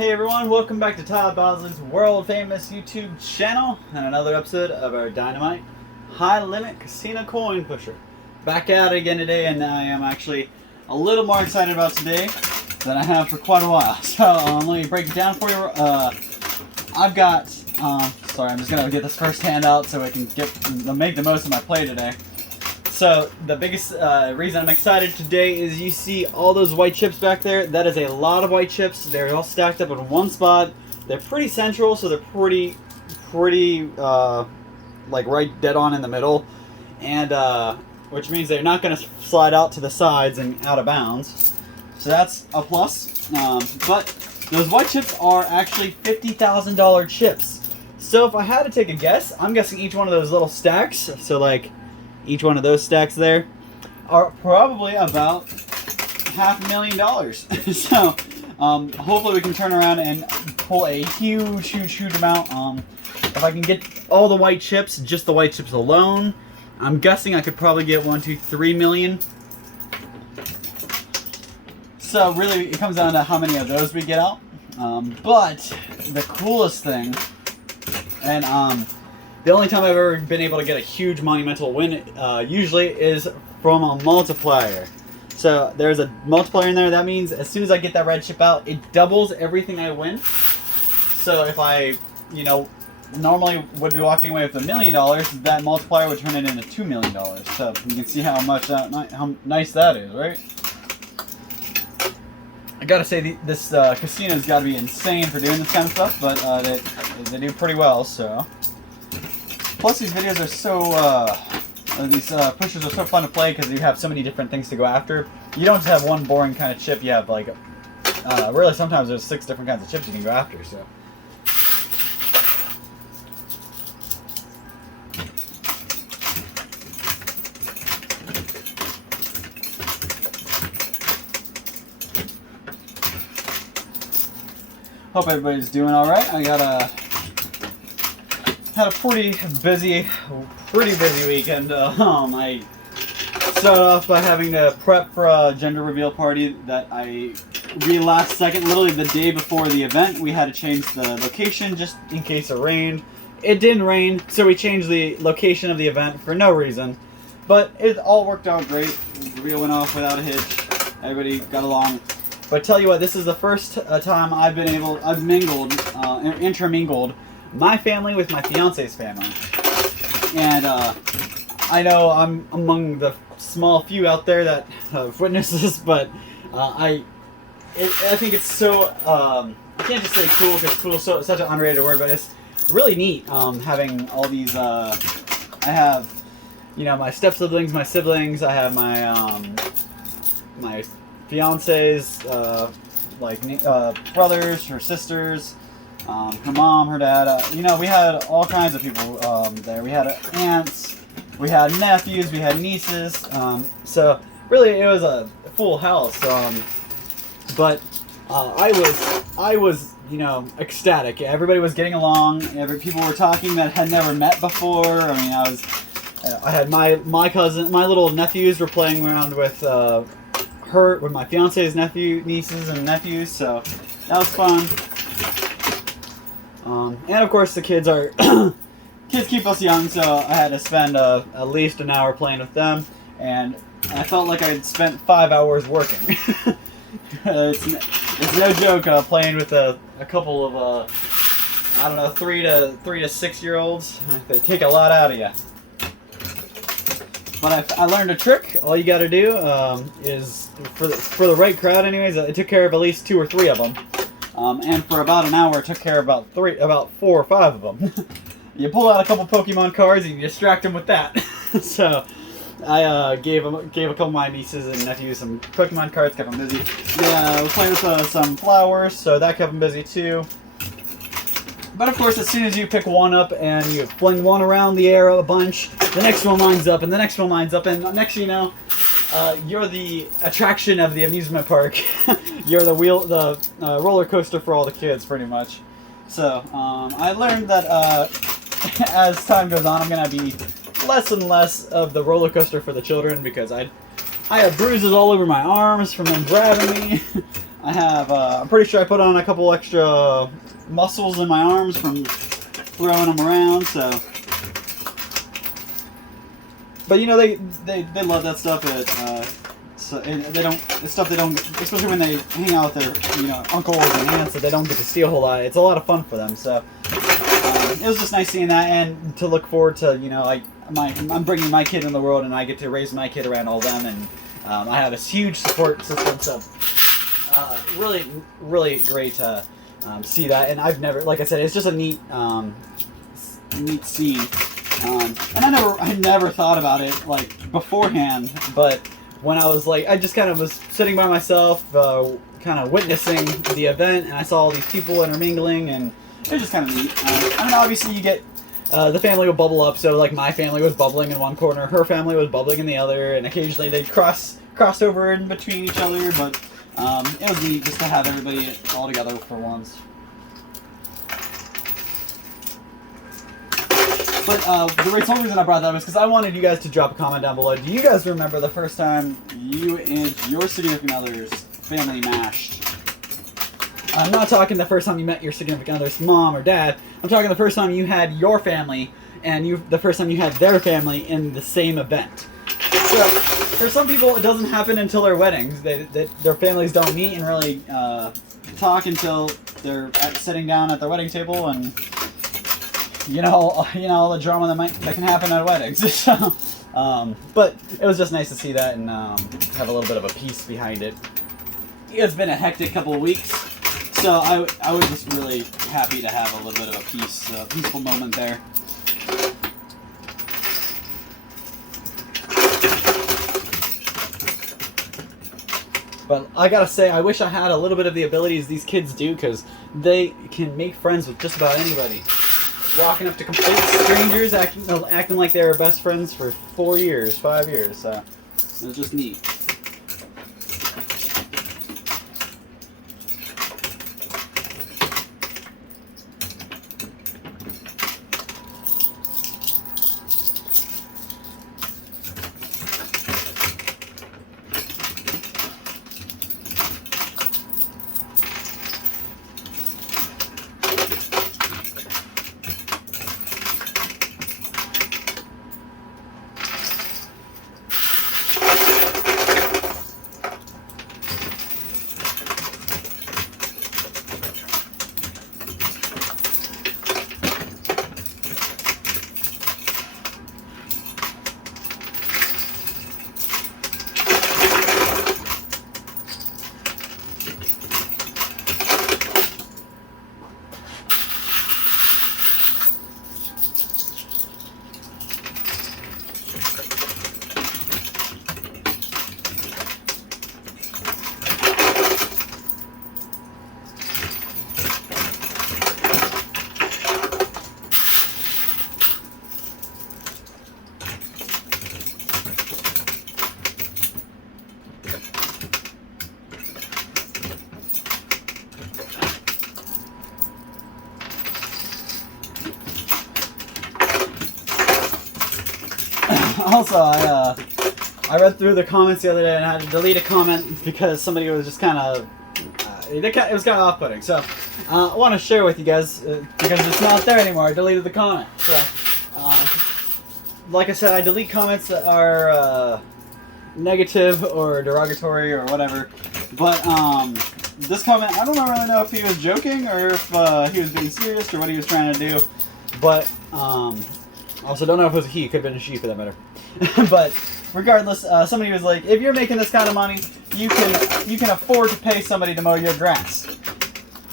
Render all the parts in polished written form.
Hey everyone, welcome back to Todd Bosley's world famous YouTube channel and another episode of our Dynamite High Limit Casino Coin Pusher. Back at it again today, and I am actually a little more excited about today than I have for quite a while. So let me break it down for you. I've got, sorry, I'm just going to get this first hand out so I can make the most of my play today. So the biggest reason I'm excited today is you see all those white chips back there. That is a lot of white chips. They're all stacked up in one spot. They're pretty central, so they're pretty like right dead on in the middle, and which means they're not going to slide out to the sides and out of bounds. So that's a plus. But those white chips are actually $50,000 chips. So if I had to take a guess, I'm guessing each one of those little stacks, so like each one of those stacks there, are probably about $500,000. So hopefully we can turn around and pull a huge amount. If I can get all the white chips, just the white chips alone, I'm guessing I could probably get 1, 2, 3 million. So really it comes down to how many of those we get out. But the coolest thing, and the only time I've ever been able to get a huge monumental win usually is from a multiplier. So there's a multiplier in there. That means as soon as I get that red chip out, it doubles everything I win. So if I, normally would be walking away with $1 million, that multiplier would turn it into $2 million. So you can see how nice that is, right? I gotta say, this casino's gotta be insane for doing this kind of stuff, but they do pretty well, so. Plus, these videos are so, these pushers are so fun to play because you have so many different things to go after. You don't just have one boring kind of chip, you have like, really sometimes there's 6 different kinds of chips you can go after, so. Hope everybody's doing alright. Had a pretty busy weekend. I started off by having to prep for a gender reveal party that I last second, literally the day before the event. We had to change the location just in case it rained. It didn't rain, so we changed the location of the event for no reason. But it all worked out great. The reveal went off without a hitch. Everybody got along. But tell you what, this is the first time I've intermingled my family with my fiance's family. And I know I'm among the small few out there that have witnessed this, but I think it's so, I can't just say cool because cool is such an underrated word, but it's really neat having all these, I have, my step-siblings, my siblings, I have my, my fiance's, brothers, her sisters, her mom, her dad, we had all kinds of people there. We had aunts, we had nephews, we had nieces, so really it was a full house, but I was ecstatic. Everybody was getting along. People were talking that had never met before. I mean, I had my cousin, my little nephews were playing around with with my fiance's nieces and nephews, so that was fun. And of course the kids kids keep us young, so I had to spend at least an hour playing with them, and I felt like I'd spent 5 hours working. It's no joke playing with a couple of I don't know, 3 to 6 year olds. They take a lot out of you. But I learned a trick. All you got to do is, for the right crowd anyways, it took care of at least 2 or 3 of them. And for about an hour, it took care of about 4 or 5 of them. You pull out a couple Pokemon cards and you distract them with that. So I gave a couple of my nieces and nephews some Pokemon cards, kept them busy. Yeah, we played with some flowers, so that kept them busy too. But of course, as soon as you pick one up and you fling one around the air a bunch, the next one lines up, and the next one lines up, and next thing you know, you're the attraction of the amusement park. You're the roller coaster for all the kids, pretty much. So I learned that as time goes on, I'm gonna be less and less of the roller coaster for the children because I have bruises all over my arms from them grabbing me. I have, I'm pretty sure I put on a couple extra muscles in my arms from throwing them around, so. But you know, they love that stuff. So they don't, it's stuff they don't, especially when they hang out with their, you know, uncles and aunts that they don't get to see a whole lot. It's a lot of fun for them, so. It was just nice seeing that, and to look forward to, you know, I'm bringing my kid in the world, and I get to raise my kid around all them, and I have this huge support system, so really, really great to see that. And I've never, like I said, it's just a neat scene, and I never thought about it like beforehand, but when I was like, I just kind of was sitting by myself, kind of witnessing the event, and I saw all these people intermingling, and it was just kind of neat. I mean, obviously you get, the family will bubble up, so like my family was bubbling in one corner, her family was bubbling in the other, and occasionally they'd cross over in between each other, but it was neat just to have everybody all together for once. But the sole reason I brought that up is because I wanted you guys to drop a comment down below. Do you guys remember the first time you and your significant other's family mashed? I'm not talking the first time you met your significant other's mom or dad. I'm talking the first time you had your family and the first time you had their family in the same event. So, for some people, it doesn't happen until their weddings. Their families don't meet and really talk until they're sitting down at their wedding table, and you know all the drama that can happen at weddings. So, but it was just nice to see that and have a little bit of a piece behind it. It's been a hectic couple of weeks, so I was just really happy to have a little bit of a peaceful moment there. But I gotta say, I wish I had a little bit of the abilities these kids do, because they can make friends with just about anybody. Walking up to complete strangers, acting like they were best friends for 4 years, 5 years, so it was just neat. Also, I read through the comments the other day and I had to delete a comment because somebody was just kind of, it was kind of off-putting. So, I want to share with you guys, because it's not there anymore. I deleted the comment. So, like I said, I delete comments that are negative or derogatory or whatever. But this comment, I don't really know if he was joking or if he was being serious or what he was trying to do. But also don't know if it was a he. Could have been a she for that matter. But regardless, somebody was like, if you're making this kind of money, you can afford to pay somebody to mow your grass.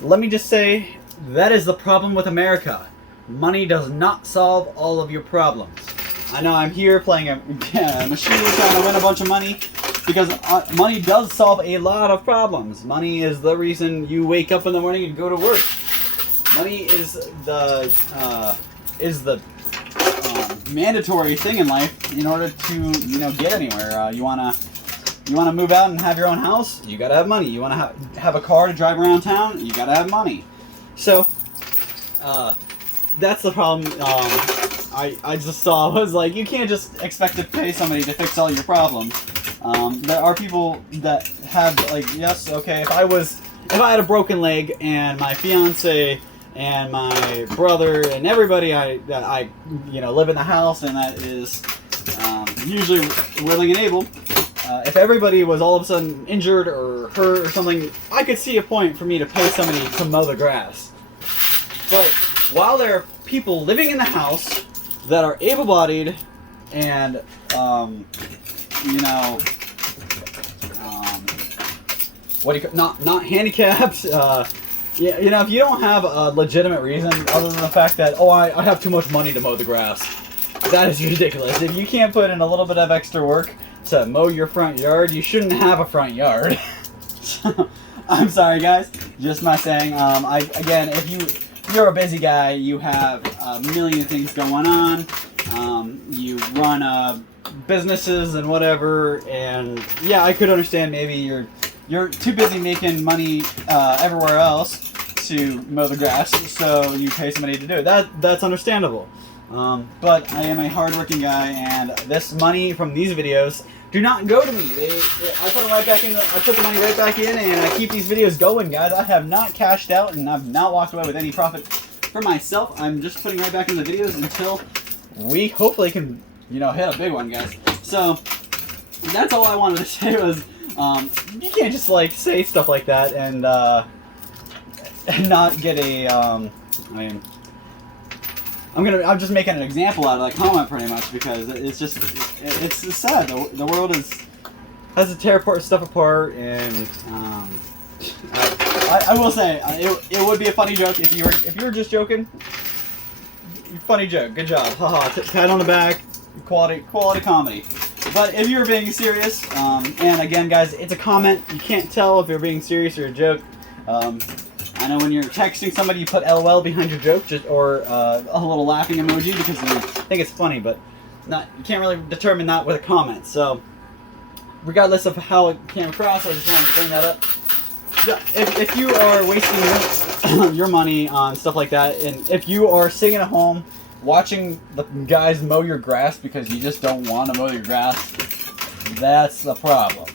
Let me just say, that is the problem with America. Money does not solve all of your problems. I know I'm here playing a machine trying to win a bunch of money, because money does solve a lot of problems. Money is the reason you wake up in the morning and go to work. Money is the mandatory thing in life in order to get anywhere. You wanna move out and have your own house, you gotta have money. You wanna have a car to drive around town, you gotta have money. So that's the problem. I just saw was like, you can't just expect to pay somebody to fix all your problems. There are people that have, like, yes, okay, if I had a broken leg and my fiance and my brother and everybody that I live in the house and that is usually willing and able, if everybody was all of a sudden injured or hurt or something, I could see a point for me to pay somebody to mow the grass. But while there are people living in the house that are able-bodied and not handicapped. If you don't have a legitimate reason other than the fact that, oh, I have too much money to mow the grass, that is ridiculous. If you can't put in a little bit of extra work to mow your front yard, you shouldn't have a front yard. So, I'm sorry, guys. Just my saying. If you're a busy guy, you have a million things going on. You run businesses and whatever, and yeah, I could understand maybe you're too busy making money everywhere else to mow the grass, so you pay somebody to do it. That's understandable. But I am a hardworking guy, and this money from these videos do not go to me. I put them right back in. I put the money right back in, and I keep these videos going, guys. I have not cashed out, and I've not walked away with any profit for myself. I'm just putting right back in the videos until we hopefully can, hit a big one, guys. So that's all I wanted to say was, you can't just say stuff like that and not get a. I'm just making an example out of that comment pretty much because it's sad. The world has to tear stuff apart, and I will say it would be a funny joke if you were just joking. Funny joke, good job, haha. Pat on the back, quality comedy. But if you're being serious, and again, guys, it's a comment. You can't tell if you're being serious or a joke. I know when you're texting somebody, you put LOL behind your joke, or a little laughing emoji because you think it's funny, but you can't really determine that with a comment. So, regardless of how it came across, I just wanted to bring that up. If you are wasting your money on stuff like that, and if you are sitting at home watching the guys mow your grass because you just don't want to mow your grass, that's the problem.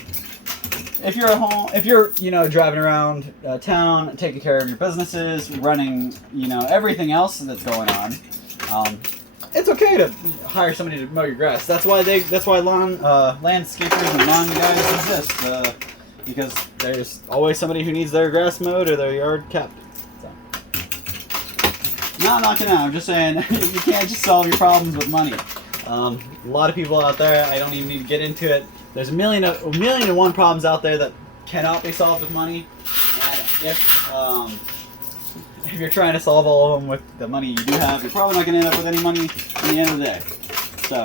If you're at home, if you're, driving around town, taking care of your businesses, running, everything else that's going on, it's okay to hire somebody to mow your grass. That's why landscapers and lawn guys exist, because there's always somebody who needs their grass mowed or their yard kept. So. Not knocking out. I'm just saying you can't just solve your problems with money. A lot of people out there, I don't even need to get into it. There's a million and one problems out there that cannot be solved with money. And if you're trying to solve all of them with the money you do have, you're probably not going to end up with any money at the end of the day. So,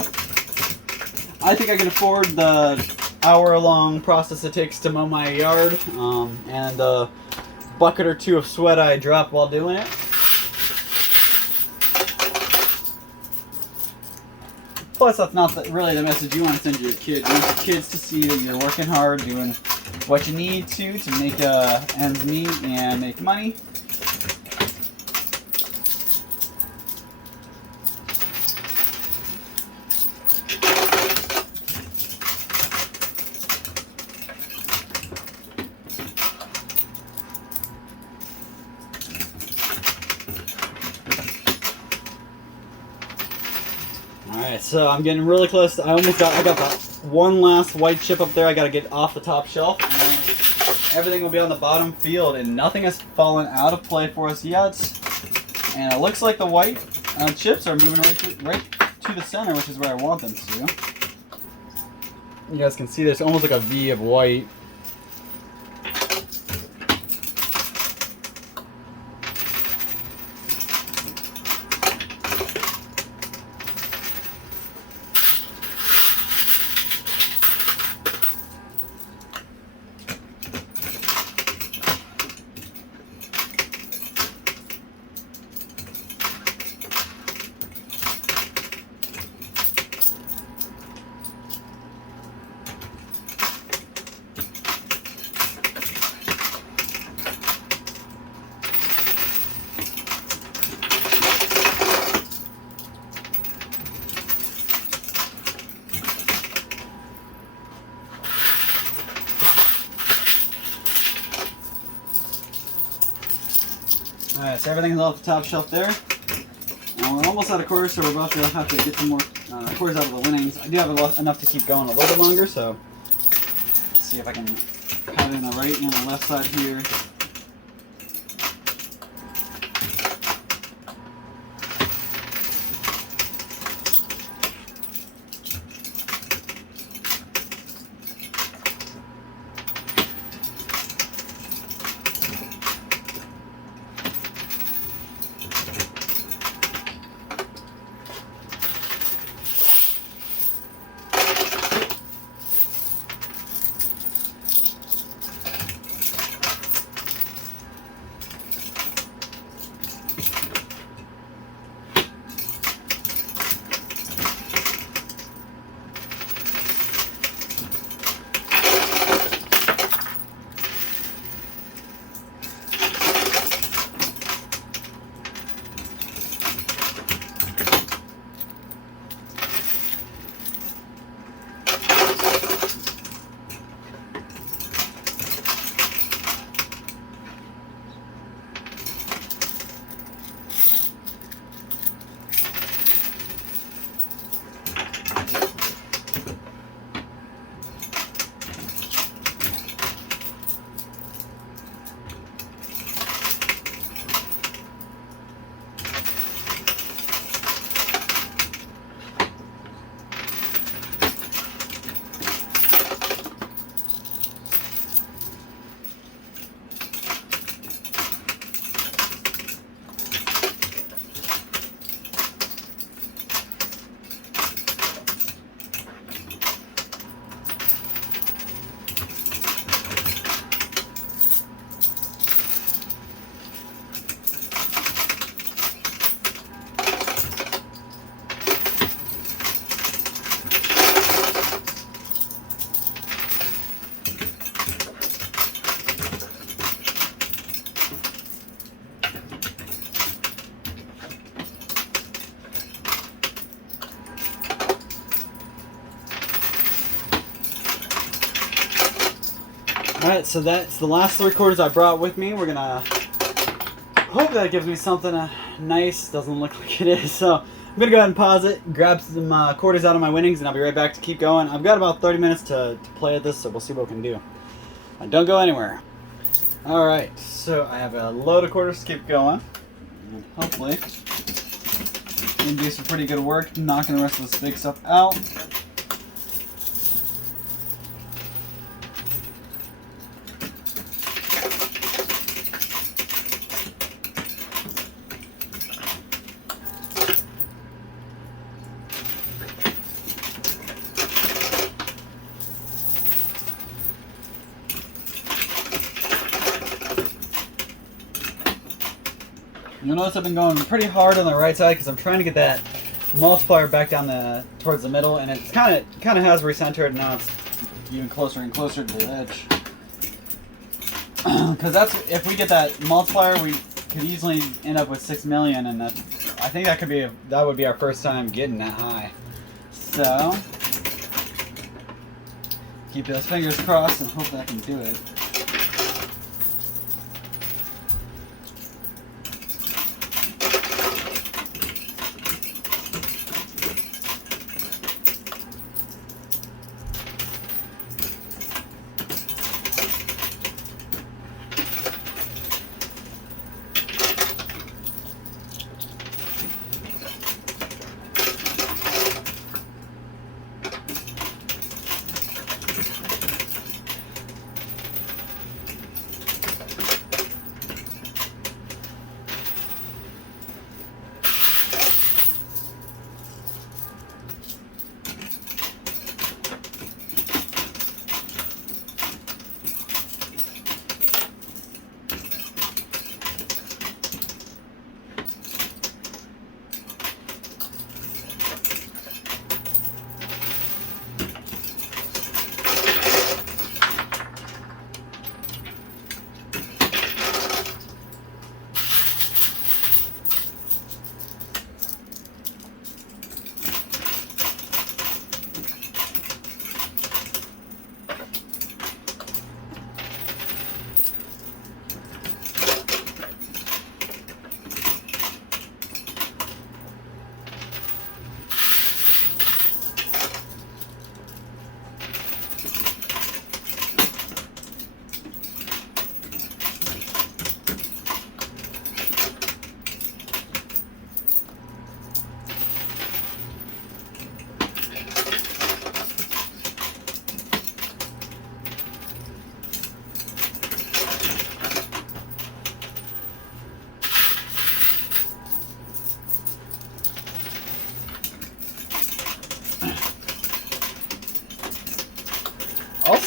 I think I can afford the hour-long process it takes to mow my yard, and a bucket or two of sweat I drop while doing it. Plus, that's not really the message you want to send to your kids. You want your kids to see that you're working hard, doing what you need to make ends meet and make money. Alright, so I'm getting really close. I got that one last white chip up there. I got to get off the top shelf. And then everything will be on the bottom field, and nothing has fallen out of play for us yet. And it looks like the white chips are moving right to the center, which is where I want them to. You guys can see there's almost like a V of white. Alright, so everything's off the top shelf there. And we're almost out of quarters, so we're about to have to get some more quarters out of the winnings. I do have enough to keep going a little bit longer, so let's see if I can cut in the right and the left side here. Alright, so that's the last 3 quarters I brought with me. We're gonna hope that gives me something nice. Doesn't look like it is, so I'm gonna go ahead and pause it, grab some quarters out of my winnings, and I'll be right back to keep going. I've got about 30 minutes to play at this, so we'll see what we can do. Don't go anywhere. Alright, so I have a load of quarters to keep going, and hopefully we can do some pretty good work knocking the rest of this big stuff out. You'll notice I've been going pretty hard on the right side because I'm trying to get that multiplier back down towards the middle, and it's kind of has recentered. Now it's even closer and closer to the edge. Because if we get that multiplier, we could easily end up with 6 million, and I think that would be our first time getting that high. So keep those fingers crossed and hope that I can do it.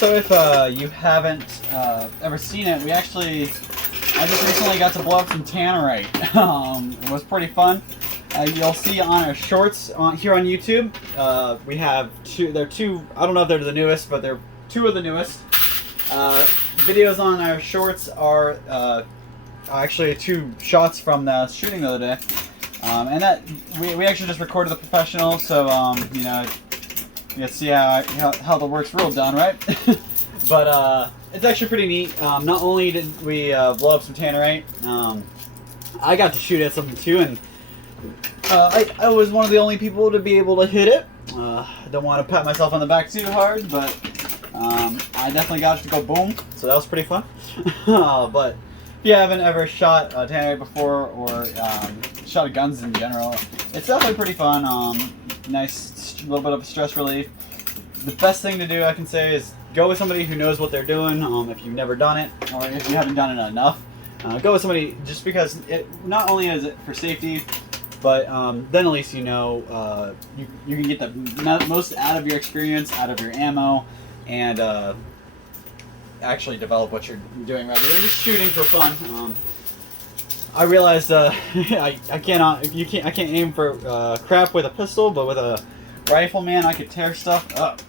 So if you haven't ever seen it, I just recently got to blow up some tannerite. It was pretty fun. You'll see on our shorts here on YouTube, we have two. They're two. I don't know if they're the newest, but they're two of the newest. Videos on our shorts are actually 2 shots from the shooting the other day, and that we actually just recorded the professional, so you know, you can see how the work's real done, right? But it's actually pretty neat. Not only did we blow up some tannerite, I got to shoot at something too, and I was one of the only people to be able to hit it. I don't want to pat myself on the back too hard, but I definitely got it to go boom, so that was pretty fun. But if you haven't ever shot a tannerite before, or shot at guns in general, it's definitely pretty fun. Nice little bit of stress relief. The best thing to do, I can say, is go with somebody who knows what they're doing. If you've never done it, or if you haven't done it enough, go with somebody, just because it not only is it for safety, but then at least you know you can get the most out of your experience, out of your ammo, and actually develop what you're doing rather than just shooting for fun. I realized I can't aim for crap with a pistol, but with a rifle, man, I could tear stuff up.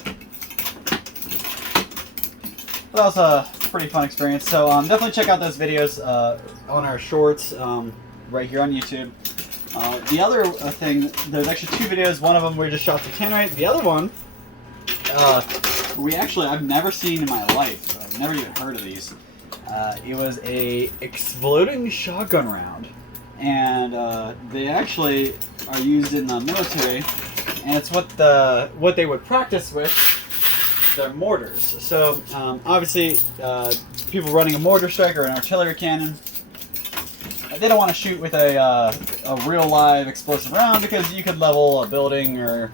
That was a pretty fun experience. So definitely check out those videos on our shorts right here on YouTube. The other thing, there's actually 2 videos. One of them we just shot some tannerite. The other one, I've never seen in my life. I've never even heard of these. It was a exploding shotgun round, and they actually are used in the military, and it's what they would practice with their mortars. So obviously, people running a mortar strike or an artillery cannon, they don't want to shoot with a real live explosive round, because you could level a building, or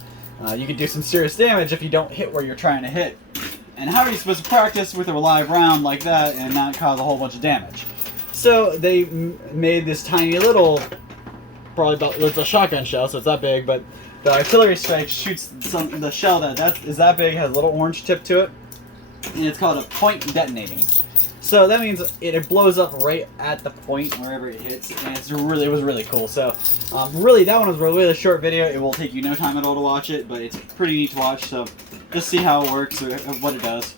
you could do some serious damage if you don't hit where you're trying to hit. And how are you supposed to practice with a live round like that and not cause a whole bunch of damage? So they made this tiny little, it's a shotgun shell, so it's that big, but the artillery strike shoots the shell is that big, has a little orange tip to it, and it's called a point detonating. So that means it blows up right at the point wherever it hits, and it was really cool. So really, that one was a really short video. It will take you no time at all to watch it, but it's pretty neat to watch. So just see how it works, or what it does.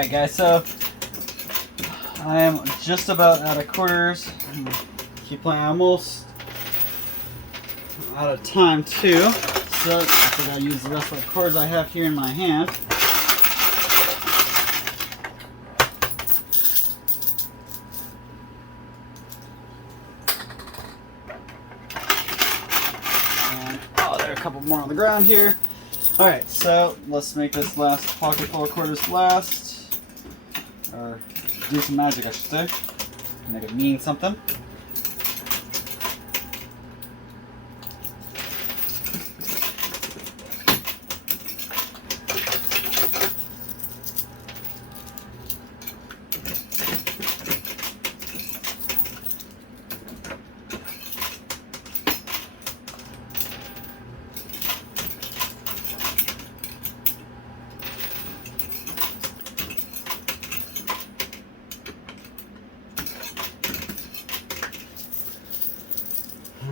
Alright guys, so I am just about out of quarters. Keep playing, almost out of time too. So I think I'll use the rest of the quarters I have here in my hand. And, oh, there are a couple more on the ground here. Alright, so let's make this last pocket full of quarters last. Or do some magic, I should say. Make it mean something.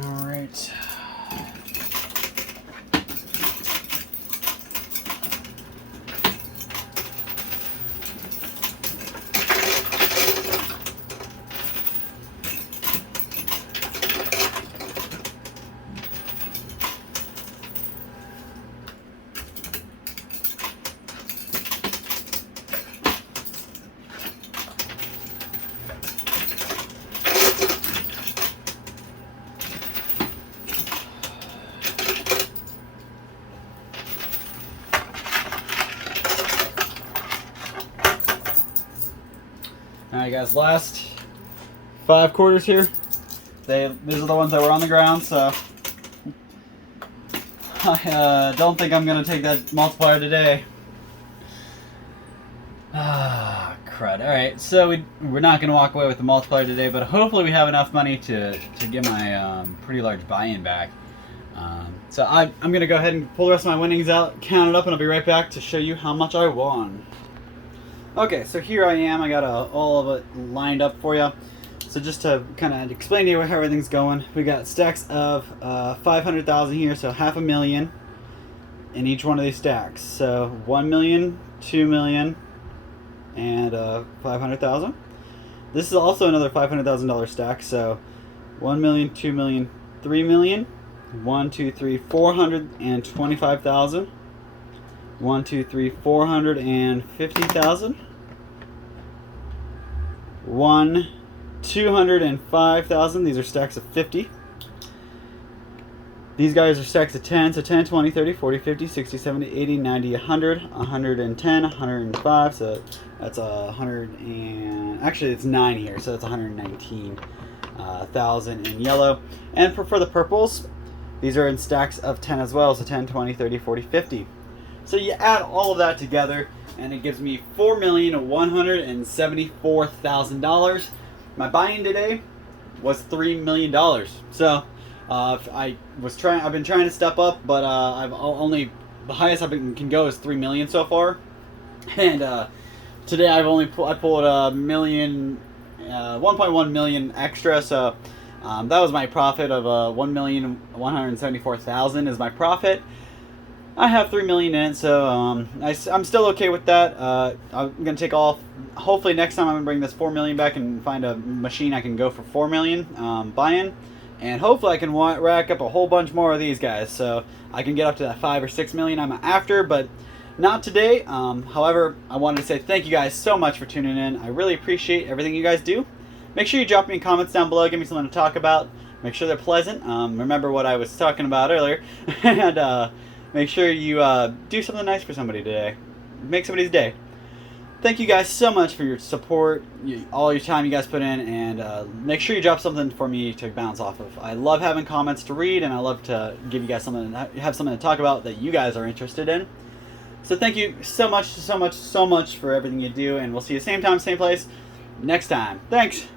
Alright. Alright guys, last 5 quarters here. These are the ones that were on the ground, so I don't think I'm going to take that multiplier today. Ah, crud. Alright, so we're not going to walk away with the multiplier today, but hopefully we have enough money to get my pretty large buy-in back. So I'm going to go ahead and pull the rest of my winnings out, count it up, and I'll be right back to show you how much I won. Okay, so here I am. I got all of it lined up for you. So just to kind of explain to you how everything's going, we got stacks of 500,000 here, so $500,000 in each one of these stacks. So 1 million, 2 million, and 500,000. This is also another $500,000 stack. So 1 million, 2 million, 3 million, 1, 2, 3, 425,000. 1, 2, 3, 450,000. 1, 205,000. These are stacks of 50. These guys are stacks of 10. So 10, 20, 30, 40, 50, 60, 70, 80, 90, 100, 110, 105. So that's 100 and actually it's 9 here. So that's 119,000 in yellow. And for the purples, these are in stacks of 10 as well. So 10, 20, 30, 40, 50. So you add all of that together, and it gives me $4,174,000. My buy-in today was $3 million. So I've been trying to step up, but the highest I can go is $3 million so far. And today I pulled a million, 1.1 million extra. So that was my profit of $1,174,000 is my profit. I have $3 million in it, so I'm still okay with that. I'm gonna take off. Hopefully next time I'm gonna bring this $4 million back and find a machine I can go for $4 million buy-in, and hopefully I can rack up a whole bunch more of these guys, so I can get up to that $5 or $6 million I'm after, but not today. However, I wanted to say thank you guys so much for tuning in. I really appreciate everything you guys do. Make sure you drop me comments down below. Give me something to talk about. Make sure they're pleasant. Remember what I was talking about earlier, and make sure you do something nice for somebody today. Make somebody's day. Thank you guys so much for your support, all your time you guys put in, and make sure you drop something for me to bounce off of. I love having comments to read, and I love to give you guys something, have something to talk about that you guys are interested in. So thank you so much for everything you do, and we'll see you same time, same place next time. Thanks!